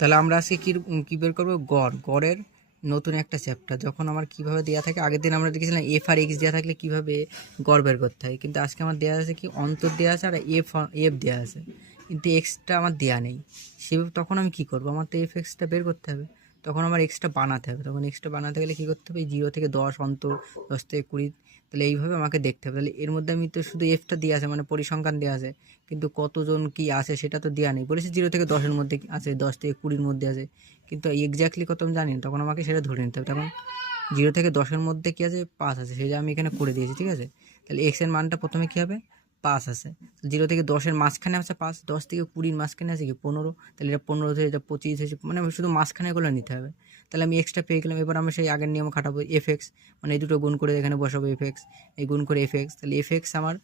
তাহলে আমরা আজকে কি বের করবো, গড়ের নতুন একটা চ্যাপ্টার। যখন আমার কিভাবে দেওয়া থাকে, আগের দিন আমরা দেখেছিলাম এফ আর এক্স দেওয়া থাকলে কিভাবে গড় বের করতে হয়, কিন্তু আজকে আমার দেওয়া আছে কি অন্তর দেওয়া আছে আর এফ দেওয়া আছে, কিন্তু এক্সটা আমার দেওয়া নেই। সেভাবে তখন আমি কি করবো, আমার তো এফ এক্সটা বের করতে হবে, তখন আমার এক্সটা বানাতে হবে। তখন এক্সটা বানাতে গেলে কী করতে হবে, 0 থেকে 10 অন্তর, 10 থেকে 20, তাহলে এইভাবে আমাকে দেখতে হবে। তাহলে এর মধ্যে আমি তো শুধু এফটা দেওয়া আছে, মানে পরিসংখ্যান দেওয়া আছে, কিন্তু কতজন কি আছে সেটা তো দেওয়া নেই। বলেছে 0 থেকে 10-এর মধ্যে আছে, 10 থেকে 20-র মধ্যে আছে, কিন্তু এক্স্যাক্টলি কত আমি জানি না। তখন আমাকে সেটা ধরে নিতে হবে। তখন 0 থেকে 10-এর মধ্যে কী আছে, 5 আছে, সেটা আমি এখানে করে দিয়েছি, ঠিক আছে। তাহলে এক্সের মানটা প্রথমে কী হবে, 5 আছে। 0 থেকে 10-এর মাঝখানে আছে 5, 10 থেকে 20-র মাঝখানে আছে কি 15, তাহলে এটা 15 থেকে এটা 25 হয়েছে, মানে শুধু মাঝখানেগুলো নিতে হবে। তাহলে আমি এক্সট্রা পেয়ে গেলাম। এবার আমরা সেই আগের নিয়ম খাটাবো, এফ এক্স, মানে এই দুটো গুণ করে এখানে বসাবো এফ এক্স, এই গুণ করে এফ এক্স। তাহলে এফ এক্স আমার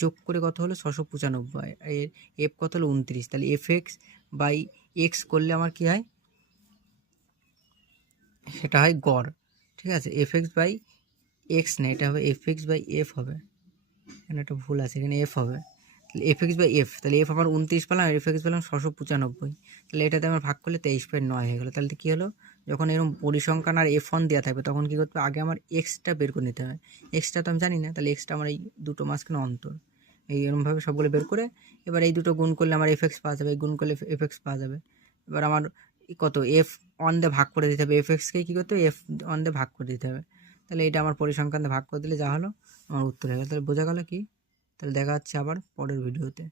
যোগ করে কত হলো, 695, এর এফ কত হলো 29। তাহলে এফ এক্স বাই এক্স করলে আমার কী হয়, সেটা হয় গড়, ঠিক আছে। এফ এক্স বাই এক্স না, এটা হবে এফ এক্স বাই এফ হবে, এখানে একটা ভুল আছে, এখানে এফ হবে। তাহলে এফ এক্স বাই এফ, তাহলে এফ আমার 29 পেলাম, এফ এক্স পেলাম 695। তাহলে এটাতে আমার ভাগ করলে 23/9 হয়ে গেলো। তাহলে কী হলো, যখন এরকম পরিসংখ্যান আর এফ 1 দেওয়া থাকবে তখন কী করতে হবে, আগে আমার এক্সটা বের করে নিতে হবে। এক্সটা তো আমি জানি না, তাহলে এক্সটা আমার এই দুটো মাঝখানে অন্তর, এইরকমভাবে সবগুলো বের করে এবার এই দুটো গুণ করলে আমার এফ এক্স পাওয়া যাবে, গুণ করলে এফ এক্স পাওয়া যাবে। এবার আমার কত, এফ 1 দিয়ে ভাগ করে দিতে হবে, এফ এক্সকে কী করতে হবে, এফ 1 দিয়ে ভাগ করে দিতে হবে। তাহলে এটা আমার পরিসংখ্যান দিয়ে ভাগ করে দিলে যা হলো আমার উত্তর হয়ে গেল। তাহলে বোঝা গেল কি। তাহলে দেখা হচ্ছে আবার পরের ভিডিওতে।